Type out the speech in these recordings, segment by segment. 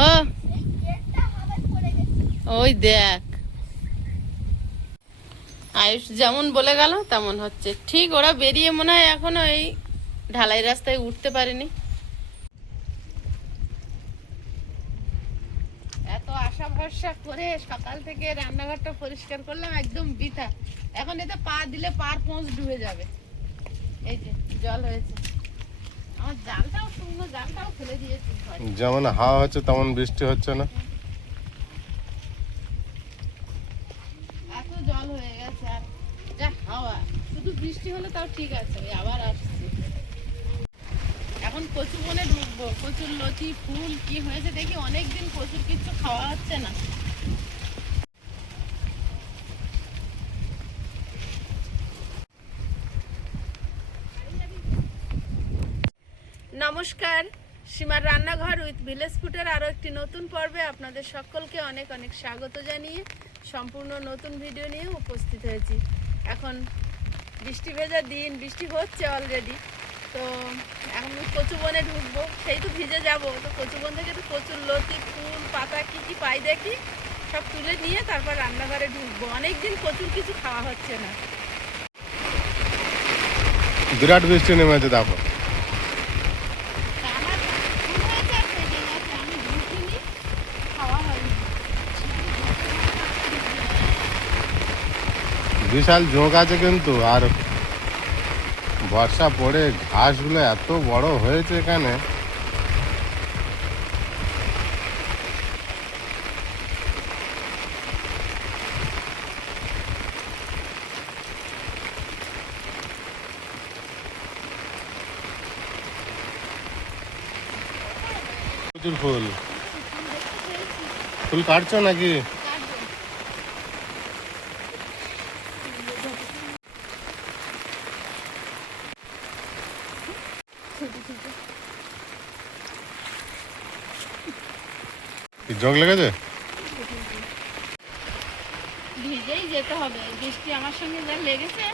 ও ওই দেখ, আয়ুষ যেমন বলে গেল তেমন হচ্ছে। ঠিক ওরা বেরিয়ে মনে হয় এখনো এই ঢালাই রাস্তায় উঠতে পারেনি। এত আশা ভরসা করে সকাল থেকে রান্নাঘরটা পরিষ্কার করলাম, একদম বৃথা। এখন এতে পা দিলে পার পোঁছ ডুবে যাবে। এই যে জল হয়েছে, আমার জালটাও শুকনো, জালটাও ফেলে দিয়েছি। যেমন হাওয়া হচ্ছে তেমন বৃষ্টি হচ্ছে না। এত জল হয়ে গেছে, আর যা হাওয়া। শুধু বৃষ্টি হলে তাও ঠিক আছে, আবার আসছে। এখন কচু বনে ঢুকবো, কচুর লতি ফুল কি হয়েছে দেখি। অনেকদিন কচুর কিছু খাওয়া হচ্ছে না। নমস্কার, সীমার রান্নাঘর উইথ ভিলেজ ফুডের আরও একটি নতুন পর্বে আপনাদের সকলকে অনেক অনেক স্বাগত জানিয়ে সম্পূর্ণ নতুন ভিডিও নিয়ে উপস্থিত হয়েছি। এখন বৃষ্টি ভেজা দিন, বৃষ্টি হচ্ছে অলরেডি। তো এখন কচু বনে ঢুকবো, সেই তো ভিজে যাবো। তো কচু বন থেকে তো কচুর লতি ফুল পাতা কি কি পাই দেখি, সব তুলে নিয়ে তারপর রান্নাঘরে ঢুকবো। অনেকদিন কচুর কিছু খাওয়া হচ্ছে না। বিরাট বৃষ্টি নেমেছে দেখো। বিশাল ঝোঁক আছে কিন্তু। আর বর্ষা পড়ে ঘাসগুলো এত বড় হয়েছে এখানে। প্রচুর ফুল। ফুল কাটছো নাকি? জং লেগেছে? ভিজেই যেতে হবে, বৃষ্টি আমার সঙ্গে যা লেগেছে,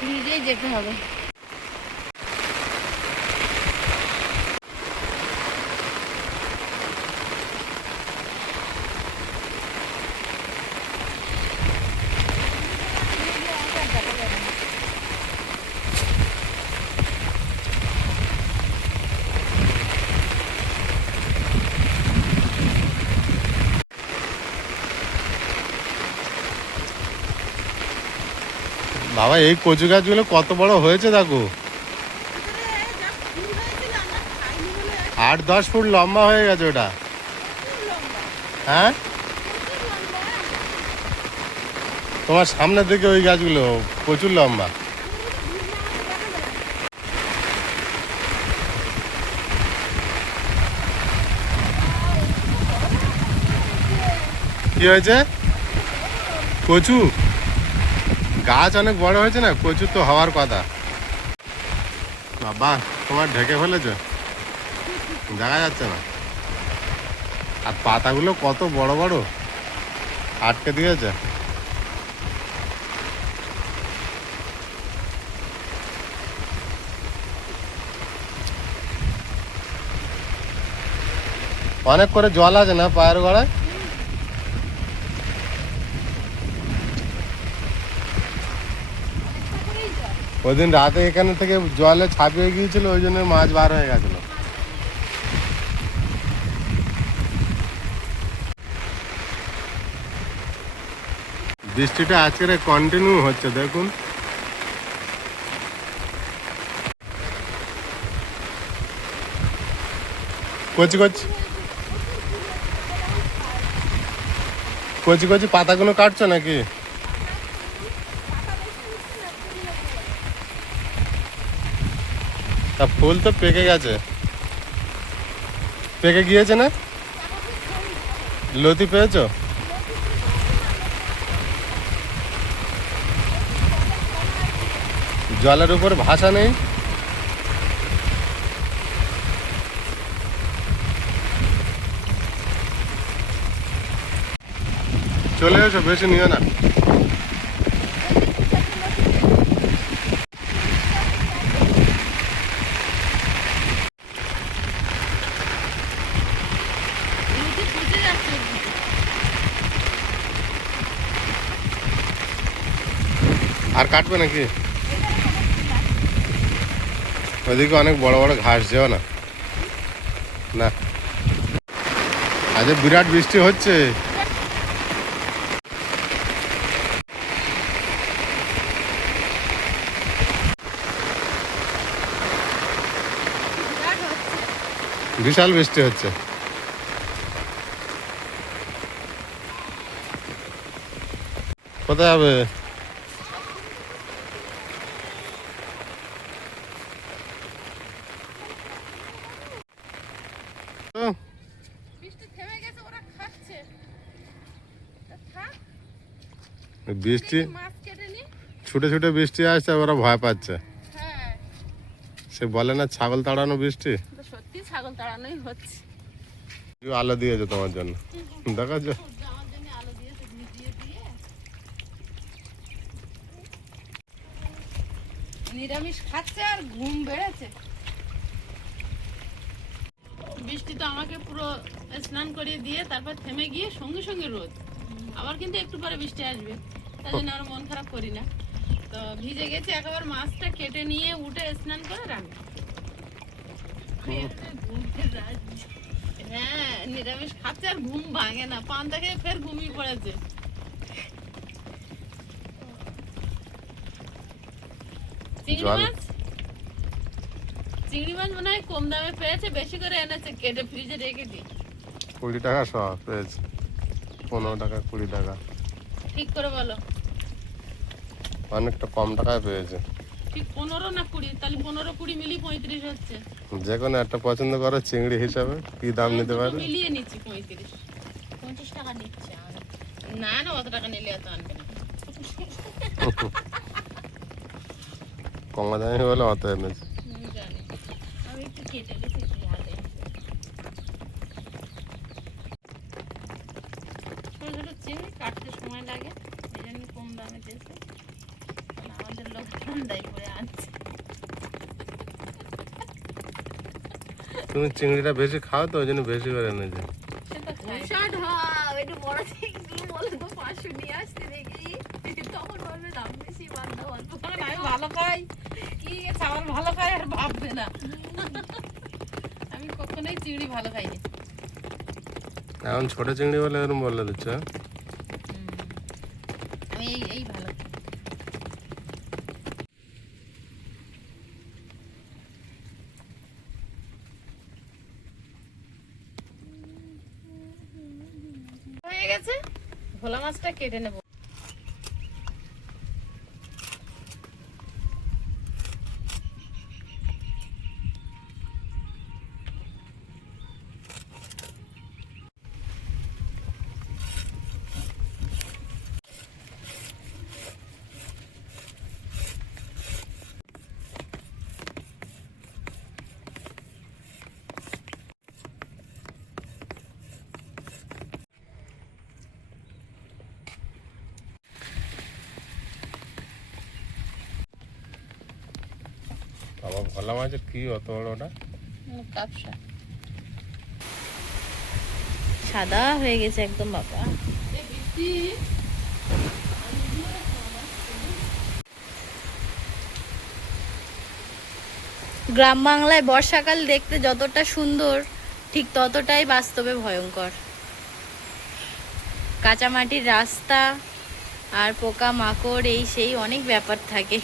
ভিজেই যেতে হবে। বাবা এই কচু গাছগুলো কত বড় হয়েছে দেখো। 8-10 ফুট লম্বা হয়ে গেছে ওটা। হ্যাঁ, তোমার সামনের দিকে ওই গাছগুলো প্রচুর লম্বা। কি হয়েছে? কচু গাছ অনেক বড় হয়েছে না, কচু তো হওয়ার কথা। বাবা তোমার ঢেকে ফেলেছো, দেখা যাচ্ছে না। আর পাতাগুলো কত বড় বড়, আটকে দিয়েছে। অনেক করে জল আছে না পায়ের গোড়ায়। ওইদিন রাতে এখানে থেকে জলে ছাপিয়ে গিয়েছিল, ওই জন্য মাছ বার হয়ে গেছিল। বৃষ্টিটা আজকের কন্টিনিউ হচ্ছে দেখুন। কচি কচি কচি কচি পাতাগুলো কাটছো নাকি? তা ফুল তো পেকে গেছে, পেকে গিয়েছে না? লতি পেয়েছো? জলের উপর ভাষা নেই। চলে এসো, বেশি নিও না। আর কাটবে নাকি? ওইদিকে অনেক বড় বড় ঘাস যেও না। না, আজ বিরাট বৃষ্টি হচ্ছে। বিশাল বৃষ্টি হচ্ছে। কোথায় যাবে? বৃষ্টি থেমে গেছে, ওরা খাচ্ছে। তা থাক, বৃষ্টি মাছ কেটে নি। ছুটে ছুটে বৃষ্টি আসছে, ওরা ভয় পাচ্ছে। হ্যাঁ, সে বলে না ছাগল তাড়ানো বৃষ্টি, তো সত্যি ছাগল তাড়ানোই হচ্ছে। আলো দিয়েছে তোমার জন্য, দেখাচ্ছ? আমার জন্য আলো দিয়েছে, ভিজিয়ে দিয়ে। নিরামিষ খাচ্ছে আর ঘুম বেড়েছে। বৃষ্টি তো আমাকে পুরো স্নান করিয়ে দিয়ে তারপর থেমে গিয়ে সঙ্গে সঙ্গে রোদ। আবার কিন্তু একটু পরে বৃষ্টি আসবে, তাই জন্য আর মন খারাপ করি না। তো ভিজে গেছে, একেবারে মাছটা কেটে নিয়ে উঠে স্নান করে রান্না। হ্যাঁ, নিরামিষ খাচ্ছে আর ঘুম ভাঙে না, পান্তা খেয়ে ফের ঘুমিয়ে পড়েছে। চিংড়ি জল মাছ, চিংড়ি মাছ মনে হয় কম দামে পেয়েছে, বেশি করে এনেছে, কেটে ফ্রিজে রেখে দিই। 20 টাকা শ পেয়েছে, 15 টাকা 20 টাকা, ঠিক করে বলো। অনেকটা কম টাকায় পেয়েছে। ঠিক 15 না 20, তাহলে 15-20 মিলিয়ে 35 হচ্ছে। যে কোনো একটা পছন্দ করো চিংড়ি হিসাবে, কি দাম নিতে দুটো পারে? মিলিয়ে নিচ্ছি 35 টাকা নিচ্ছে। না না, অত টাকা নিলে এত আনবে না। কমা দামি বলে অত এনেছে। জানি, আমি একটু কেটে রেখেছি হাতে। ছোট ছোট চিংড়ি কাটতে সময় লাগে, এই জন্য কম দামে দিয়েছে। আমাদের লোক ঠান্ডায় করে আনছে। তুমি চিংড়িটা বেশি খাও তো, ওই জন্য বেশি করে এনেছে। সেটা খাই। একটু বড় চিংড়ি বলে তো 500 নিয়ে আসতে দেখি, তখন বলবে দাম বেশি, বান্ধব আমি ভালো খাই, কি গেছে আমার ভালো খাই আর ভাববে না। আমি কখনোই চিংড়ি ভালো খাইনি। এখন ছোট চিংড়ি বলে এরকম বলে দিচ্ছ? আমি এই ভালো খাই। হয়ে গেছে, ভোলা মাছটা কেটে নেব। বাবা, ভোলা মাছের কি অত বড় ওটা? কাপসা সাদা হয়ে গেছে একদম বাবা। গ্রাম বাংলায় বর্ষাকাল দেখতে যতটা সুন্দর, ঠিক ততটাই বাস্তবে ভয়ঙ্কর। কাঁচামাটির রাস্তা আর পোকা মাকড়, এই সেই অনেক ব্যাপার থাকে।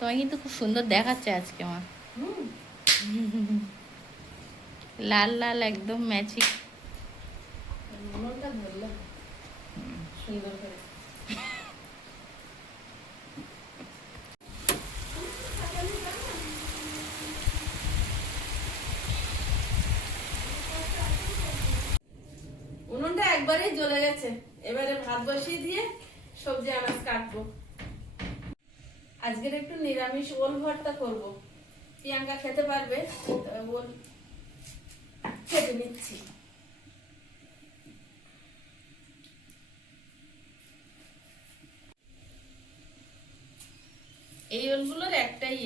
তোমায় কিন্তু খুব সুন্দর দেখাচ্ছে আজকে আমার, লাল লাল একদম ম্যাচিং। সুন্দর করে। উনুনটা একবারেই জ্বলে গেছে, এবারে ভাত বসিয়ে দিয়ে সবজি আনাজ কাটবো। আজকের একটু নিরামিষ ওল ভর্তা করব, প্রিয়াঙ্কা খেতে পারবে, ওল কেটে নিচ্ছি। এই ওলগুলোর একটাই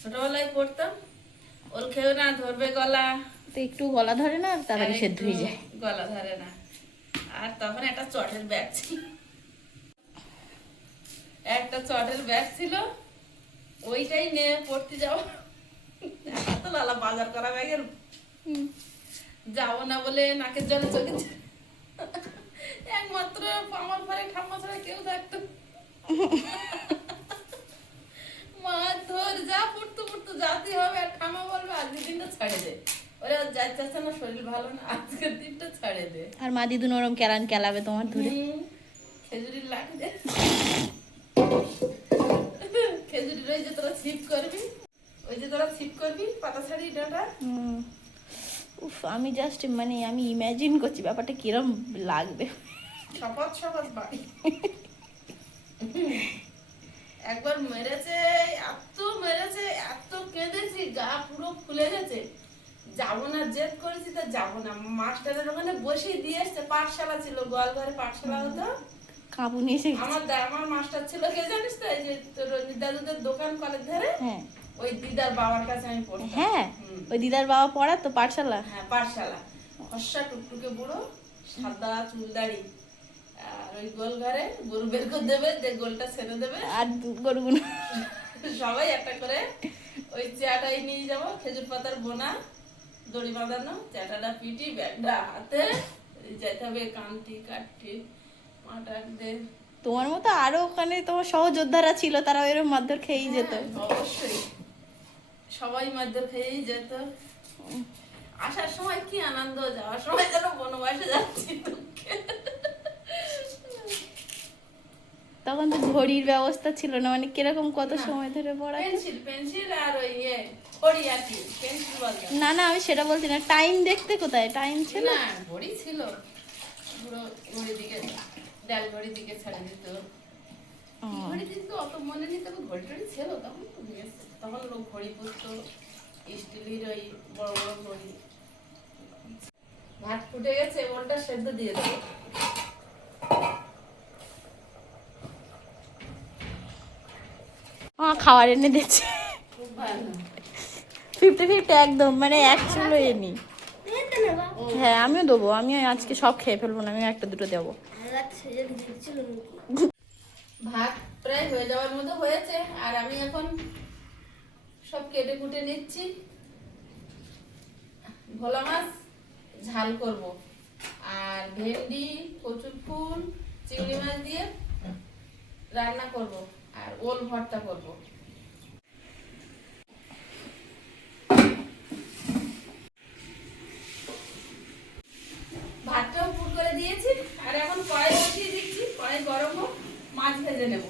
ছোটবেলায় পড়তাম, ওল খেয়েও না ধরবে গলা, তো একটু গলা ধরে না, তাড়াতাড়ি আর সেদ্ধ একটু হয়ে যায়। গলা ধরে না। আর তখন একটা চটের ব্যাগ ছিল, ওইটাই নিয়ে পড়তে যাবো। এত লালা বাজার করা ব্যাগের যাবো না বলে নাকের জলে চোখে একমাত্র আমার ঘরে ঠাম্মা ছাড়া কেউ থাকতো। মা ধর যা পড়তে যাতে হবে, আর ঠাম্মা বলবে আজকের দিনটা ছাড়ে দে। ওরা যাচ্ছে না, শরীর ভালো না, আজকের দিনটা ছাড়ে দে। আর মা দিদু নরম কেলান কেলাবে তোমার ধরে। খেজুরির লাঠি দে, খেজুরির ওই যে তোরা ছিপ করবি পাতা ছাড়ি ডাটা। উফ, আমি জাস্ট মানে আমি ইমাজিন করছি ব্যাপারটা কিরম লাগবে। সপাত বাড়ি একবার মেরেছে, এত কেঁদেছি, গা পুরো ফুলে গেছে। যাবো না, জেদ করেছি তো যাবো না। মাস্টারের ওখানে বসিয়ে দিয়ে এসছে, পাঠশালা ছিল, গোয়ালঘরে পাঠশালা হতো। কাঁপুনি এসে আমার মাস্টার ছিল কে জানিস তো, এই যে তোর রঞ্জিত দাদুদের দোকান কলের ধারে, হ্যাঁ ওই দিদার বাবার কাছে আমি পড়তাম। হ্যাঁ, ওই দিদার বাবা পড়া তো পাঠশালা। হ্যাঁ, পাঠশালা। ফর্সা টুকটুকে বুড়ো, সাদা চুল দাড়ি, আর ওই গোল ঘরে গরু বের করে দেবে, যে গোলটা ছেড়ে দেবে, আর গরুগুলো সবাই একটা করে ওই চেয়াটাই নিয়ে যাবো, খেজুর পাতার বোনা, দড়ি বাঁধানো, চেয়াটাটা পিটি, ব্যাগটা হাতে যেতে হবে, কান্তি কাটতি মাটা দে। তোমার মতো আরো ওখানে তোমার সহযোদ্ধারা ছিল, তারা এরকম মারধর খেয়েই যেত। অবশ্যই সবাই মারধর খেয়েই যেত। আসার সময় কি আনন্দ, যাওয়ার সময় যেন বনবাসে যাচ্ছি দুঃখে। তখন তো ঘড়ির ব্যবস্থা ছিল না, মানে কিরকম কত না। সময় ধরে পড়া। পেন্সিল আর ওই ঘড়ি আর কি, পেন্সিল বলতাম না না, আমি সেটা বলছি না, টাইম দেখতে কোথায় টাইম ছিল। না, ঘড়ি ছিল, পুরো ঘড়ির দিকে, ডাল ঘড়ির দিকে ছেড়ে দিত। কি ঘড়ি দিত অত মনে নেই, তবে ঘড়ি টড়ি ছিল তখন, তো ভেঙেছে। তখন লোক ঘড়ি পরতো, স্টিলের ওই বড় বড় ঘড়ি। ভাত ফুটে গেছে, ওলটা সেদ্ধ দিয়ে দেবো। খাবার এনে দিচ্ছে খুব ভালো। 50-50 একদম, মানে এক চুলো এনি। হ্যাঁ আমিও দেবো, আমি আজকে সব খেয়ে ফেলবো না, আমি একটা দুটো দেবো। ভাত প্রায় হয়ে যাওয়ার মতো হয়েছে, আর আমি এখন সব কেটে কুটে নিচ্ছি। ভোলা মাছ ঝাল করব, আর ভেন্ডি, কচুর ফুল, চিংড়ি মাছ দিয়ে রান্না করব, আর ওল ভর্তা করব। ভাতটাও পুর করে দিয়েছি, আর এখন কড়াই বসিয়ে দিচ্ছি, কড়াই গরম হোক, মাছ ভেজে নেব।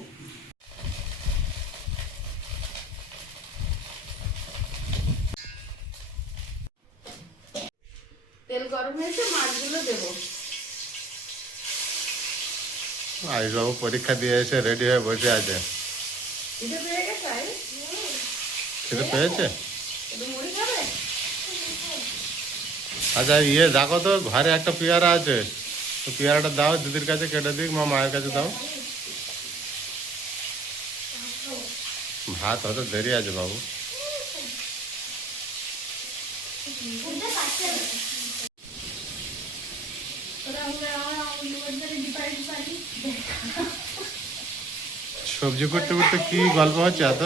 তেল গরম হয়েছে, মাছগুলো দেবো। আইসবাবু পরীক্ষা দিয়ে এসে রেডি হয়ে বসে আছে। এটা পেয়ে গেছে, খেতে পেয়েছে? একটু মুড়ি খাবে? আচ্ছা দেখো তো, ঘরে একটা পেয়ারা আছে, তো পেয়ারাটা দাও দিদির কাছে, কেটে দিক, মায়ের কাছে দাও। ভাত হতে দেরি আছে বাবু। সবজি করতে করতে কি গল্প হচ্ছে এত?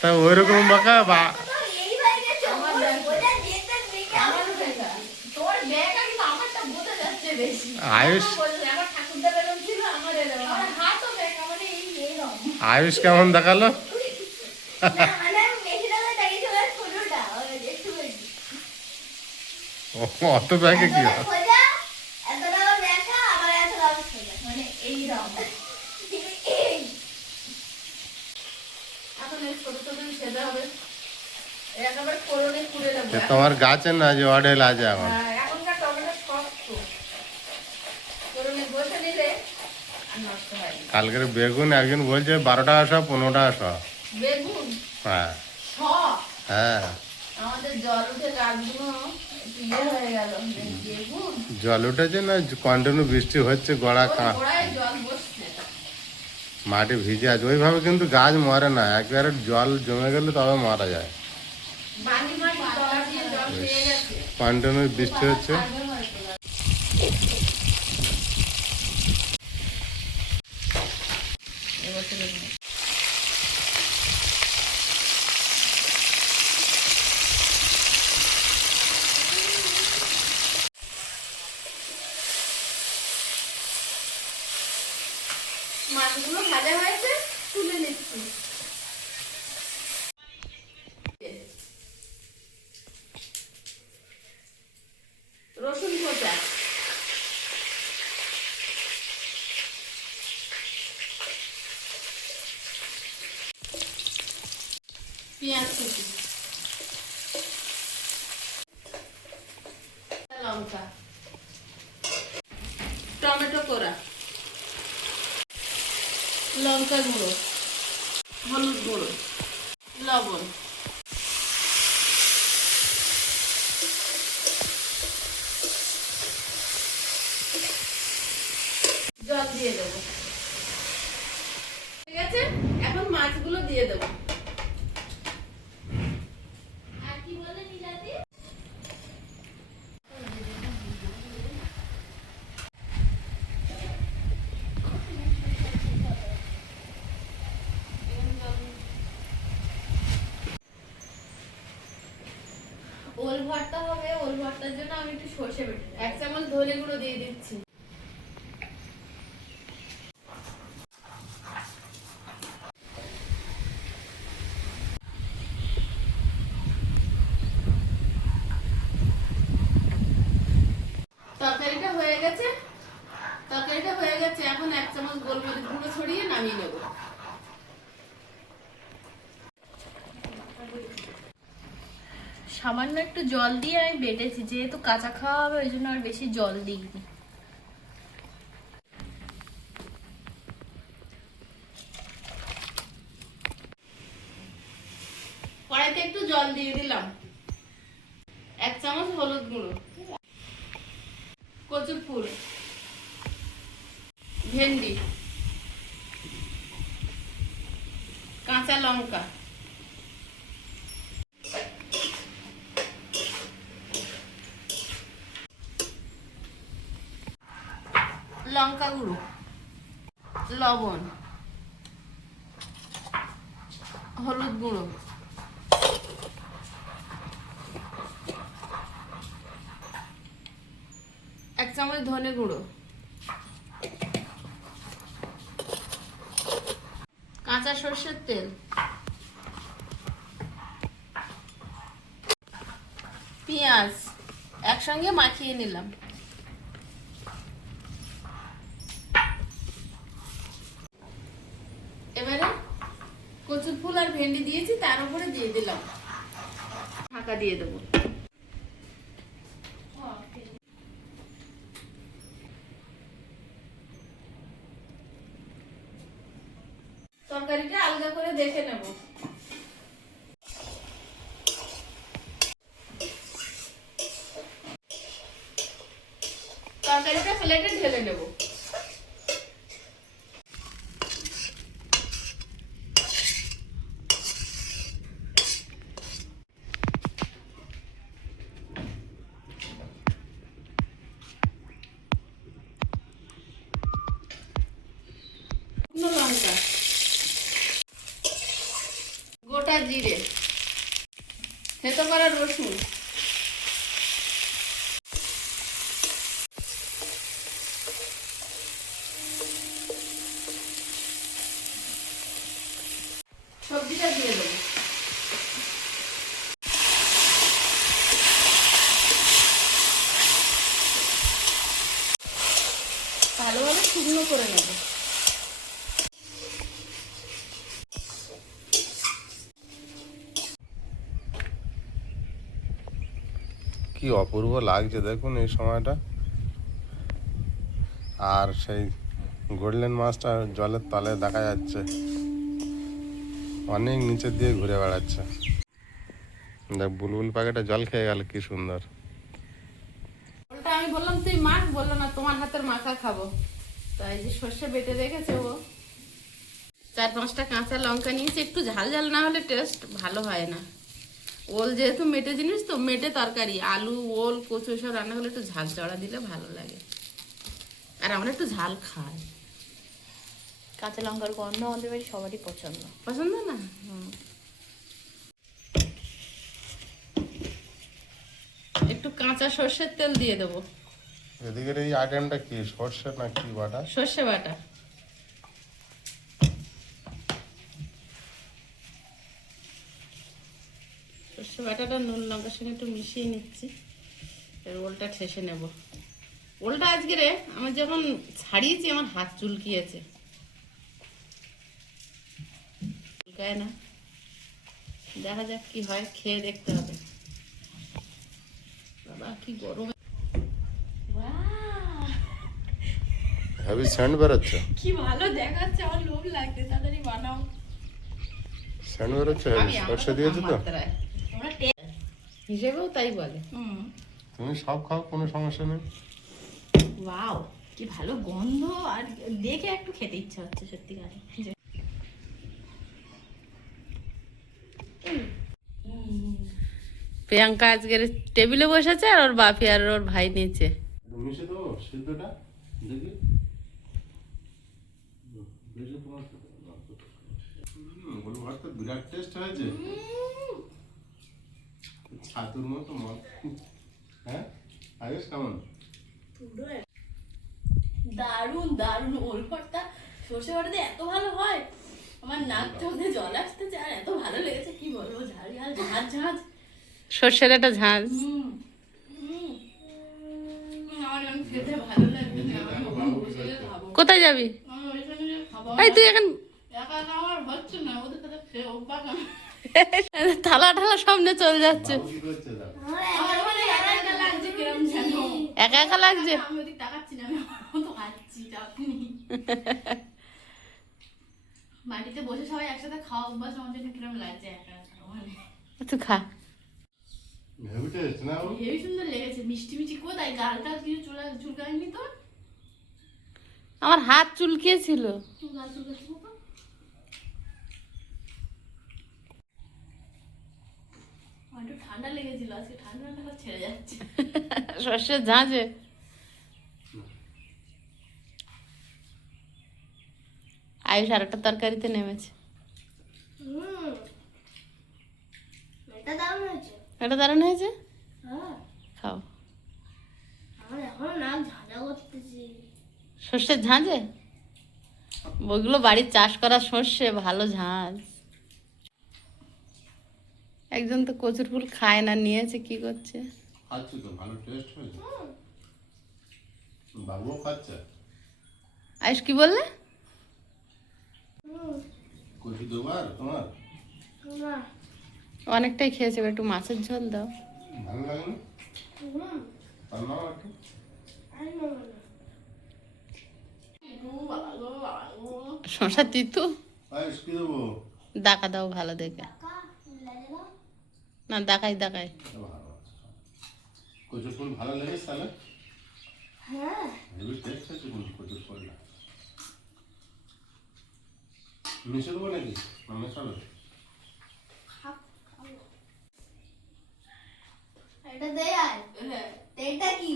তা ওইরকম বাঁকা আয়ুষ আয়ুষ কেমন দেখালো? অত ব্যাগে কি হয়? তোমার গাছে না যে অডেল আছে এখন। এখনকার টমেটো শক্ত, বসে নিলে আর নষ্ট হয় না। কালকের বেগুন একজন বলছে 12 টাকা 15 টাকা। বেগুন হ্যাঁ শখ, হ্যাঁ, আমাদের জল উঠে গাছগুলো একটু ইয়ে হয়ে গেল, বেগুন জল উঠেছে না কন্টিনিউ বৃষ্টি হচ্ছে, গড়া গোড়ায় জল বসছে। মাটি ভিজে আছে ওইভাবে, কিন্তু গাছ মরে না, একবারে জল জমে গেলে তবে মারা যায়। বালি মাটি তলা দিয়ে জল পেয়ে গেছে। কন্টিনিউ বৃষ্টি হচ্ছে। মাছগুলো ভাজা হয়েছে, তুলে নিচ্ছি। রসুন কোচা, পেঁয়াজ কুচি, লঙ্কা, টমেটো কোড়া, লঙ্কা গুঁড়ো, হলুদ গুঁড়ো, লবণ, জল দিয়ে দেবো। ঠিক আছে, এখন মাছগুলো দিয়ে দেবো। আর কি বলে নীলাদি? ওল ভর্তা হবে, ওল ভর্তার জন্য আমি একটু সর্ষে বেটে 1 চামচ ধনে গুঁড়ো দিয়ে দিচ্ছি। তরকারিটা হয়ে গেছে, এখন 1 চামচ গোলমরিচ গুঁড়ো ছড়িয়ে নামিয়ে নেব। সামান্য একটু জল দিয়ে আমি বেটেছি, যেহেতু কাঁচা খাওয়া হবে ওই জন্য আর বেশি জল দিইনি। কড়াইতে একটু জল দিয়ে দিলাম, 1 চামচ হলুদ গুঁড়ো, কচুর ফুল, ভেন্ডি, কাঁচা লঙ্কা, লঙ্কা গুঁড়ো, লবণ, হলুদ গুঁড়ো, 1 চামচ ধনে গুঁড়ো, কাঁচা সরষের তেল, পেঁয়াজ একসঙ্গে মাখিয়ে নিলাম। এবারে কচুর ফুল আর ভেন্ডি দিয়েছি, তার উপরে দিয়ে দিলাম, ঢাকা দিয়ে দেবো। তরকারিটা আলাদা করে দেখে নেব। তরকারিটা প্লেটে ঢেলে নেব। লঙ্কা, গোটা জিরে, থেতো করা রসুন, সবজিটা দিয়ে দেবো। ভালোভাবে শুকনো করে নেব। কি অপূর্ব লাগছে দেখুন এই সময়টা। আর সেই গোল্ডেন মাছটা জলের তলায় দেখা যাচ্ছে, অনেক নিচে দিয়ে ঘুরে বেড়াচ্ছে। দেখ বুলবুল পাখিটা জল খেয়ে গেল, কি সুন্দর। ওটা আমি বললাম তুই মাখ, বললো না তোমার হাতের মাখা খাবো। তাই যে সর্ষে বেটে রেখেছে ও। 4-5টা কাঁচা লঙ্কা নিয়েছি, একটু ঝাল ঝাল না হলে টেস্ট ভালো হয় না। ওল যেহেতু মেটে জিনিস তো, মেটে তরকারি, আলু ওল কচু সব রান্না করলে একটু ঝাল চড়া দিলে ভালো লাগে। আর আমরা একটু ঝাল খাই। কাঁচা লঙ্কার গন্ধ আমাদের বাড়ি সবারই পছন্দ। পছন্দ না? একটু কাঁচা সর্ষের তেল দিয়ে দেবো। এদিকের এই আইটেমটা কি, সর্ষে না কি বাটা? সর্ষে বাটা। সর্ষে বাটাটা নুন লঙ্কার সঙ্গে একটু মিশিয়ে নিচ্ছি। এর ওলটা ঠেসে নেব। ওলটা আজকে রে আমার যখন ছাড়িয়েছি আমার হাত চুলকিয়েছে। চুলকায় না, দেখা যাক কি হয়, খেয়ে দেখতে হবে। বাবা কি গরম! হেভি স্যান্ড বেরোচ্ছে। কি ভালো দেখাচ্ছে, আমার লোভ লাগছে, তাড়াতাড়ি বানাও। স্যান্ড বেরোচ্ছে হেভি, সর্ষে দিয়েছো তো? তোমরা হিসেবেও তাই বলে। তুমি সব খাও, কোনো সমস্যা নেই। ওয়াও, কি ভালো গন্ধ, আর দেখে একটু খেতে ইচ্ছা হচ্ছে সত্যিকারে। প্রিয়াঙ্কা আজকের টেবিলে বসেছে আর ওর বাপি আর ওর ভাই নিচে। মিশে দেবো সিদ্ধটা, দেখি ভর্তা বিরাট টেস্ট হয়েছে, ছাতুর মতো মত। হ্যাঁ আয়ুষ কেমন? দারুন দারুন, ওল ভর্তা সর্ষে বাটাতে এত ভালো হয়, আমার নাক চোখে জল আসতেছে, আর এত ভালো লেগেছে কি বলবো, ঝাল ঝাল ঝাঁঝ ঝাঁঝ। সর্ষের একটা ঝাঁজ। আমার আমি খেতে ভালো লাগবে না, আমি ওখানে বসে খাবো। কোথায় যাবি? আমি ওইখানে খাবো। এই তুই এখন একা একা আমার হচ্ছে না, ওদের সাথে খেয়ে অভ্যাস আমার। থালা ঠালা সামনে চলে যাচ্ছে। কি করছে দাও? আমার মানে একা একা লাগছে কিরম যেন। একা একা লাগছে। আমি ওদিক তাকাচ্ছি না, আমি তো খাচ্ছি চাটনি। বাড়িতে বসে সবাই একসাথে খাওয়া অভ্যাস, আমার জন্য কিরম লাগছে একা একা মানে। তুই খা। হেভি টেস্ট না? হেবি সুন্দর লেগেছে, মিষ্টি মিষ্টি। কোথায় গালটা কিছু চুলকায়নি তো? আমার হাত চুলকিয়েছিল। গাল চুলকাচ্ছে তো? আমার একটু ঠান্ডা লেগেছিল, আজকে ঠান্ডা ঠান্ডা ছেড়ে যাচ্ছে। সর্ষের ঝাঁঝে। আয়ুষ আর একটা তরকারিতে নেমেছে। এটা দারুণ হয়েছে। এটা দারুণ হয়েছে, হ্যাঁ, খাও। আমার এখনো নাক ঝাঁঝা করতেছে। সর্ষের ঝাঁঝে, ওইগুলো বাড়ির চাষ করা সর্ষে, ভালো ঝাঁঝ। একজন তো কচুর ফুল খায় না, নিয়েছে, কি করছে? খাচ্ছি তো, ভালো টেস্ট হয়েছে। বাবুও খাচ্ছে। আয়ুষ কি বললে? কচু দেবো আর তোমার? অনেকটাই খেয়েছে, এবার একটু মাছের ঝোল দাও। ভালো লাগে না? তার নাও একটু। শশা তিতু, আয়ুষ কি দেবো? ডাকা দাও ভালো দেখে। না ডাকাই ডাকাই। ভালো আছে। কচু ফুল ভালো লেগেছে তাহলে? হ্যাঁ, হেভি টেস্ট হয়েছে কিন্তু কচুর ফুলটা। মিশে দেবো নাকি? না মেশাবে? এটা দে আর। এটা কি?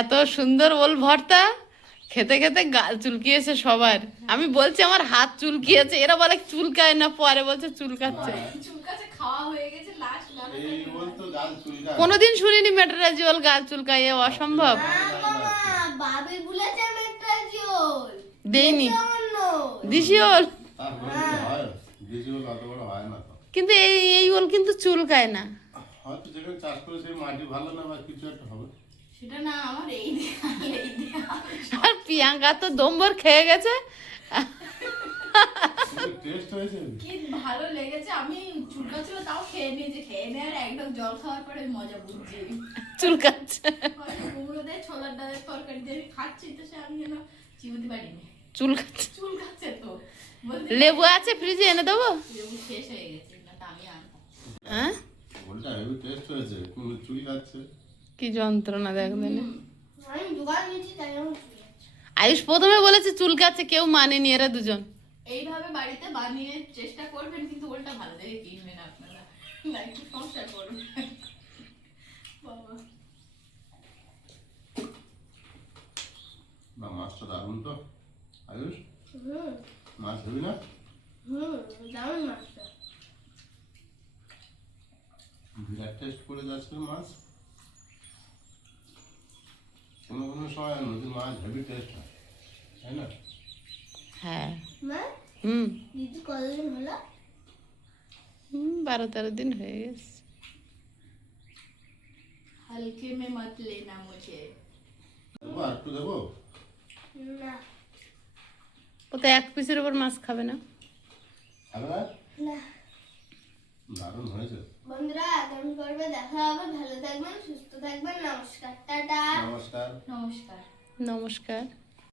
এত সুন্দর ওল ভর্তা, খেতে খেতে গাল চুলকিয়েছে সবার। আমি বলছি আমার হাত চুলকিয়েছে, এরা বলে চুলকায় না, পরে বলছে চুলকাচ্ছে। চুলকাছে, খাওয়া হয়ে গেছে, লাস্ট এই ওল তো গাল চুলকায়। কোনোদিন শুনিনি মেটরাজি ওল গাল চুলকায়, এ অসম্ভব। বাবি বলেছে মেট্রাজিওল দেইনি, দিশি ওল। তারপরে তো হয়, দেশি ওল অত বড় হয় না তো। কিন্তু এই ওল কিন্তু চুলকায় না। হয়তো যেখানে চাষ করে সেই মাটি ভালো না, বা কিছু একটা হবে। সেটা না, আমার এই দেয়াল। আর প্রিয়াঙ্কা তো দম্বর খেয়ে গেছে। টেস্ট হয়েছে। কি ভালো লেগেছে, আমি চুলকাচ্ছিল তাও খেয়ে নিয়েছি, খেয়ে নেওয়ার একদম জল খাওয়ার পরে মজা বুঝছি। চুলকাচ্ছে, কুমড়ো দিয়ে ছোলার ডালের তরকারি দিয়ে আমি খাচ্ছি, তো সে আমি যেন চিবুতে পারিনি। চুলকাচ্ছে। চুলকাচ্ছে তো, বলতে লেবু আছে ফ্রিজে এনে দেবো? লেবু শেষ হয়ে গেছে না তা আমি আনতাম। হ্যাঁ, ওটা হেভি টেস্ট হয়েছে, কিন্তু চুই খাচ্ছে। কি যন্ত্রণা দেখবেন। আমি জোগাড় নিয়েছি তাই আমার চুল আছে। আয়ুষ প্রথমে বলেছে চুলকাচ্ছে, কেউ মানেনি এরা দুজন। এইভাবে বাড়িতে বানিয়ে চেষ্টা করবেন, কিন্তু ওটা ভালো দেখে কিনবেন আপনারা, না একটু সংসার করবেন। বাবা না, মাছটা দারুণ তো আয়ুষ, মাছ হেবি না? দারুণ মাছটা। বিরাট টেস্ট করে যাচ্ছে মাছ। কোনো কোনো সময় নদীর মাছ হেভি টেস্ট হয়, তাই না? হ্যাঁ। মা হুম দিদি কতদিন হলো? 12-13 দিন হয়ে গেছে। हल्के में मत लेना मुझे। দেবো আর একটু দেবো? না ও তো এক পিসের উপর মাছ খাবে না। খাবে না? না দারুণ হয়েছে। বন্ধুরা আগামী পর্বে দেখা হবে, ভালো থাকবেন সুস্থ থাকবেন, নমস্কার, টাটা। নমস্কার। নমস্কার। নমস্কার।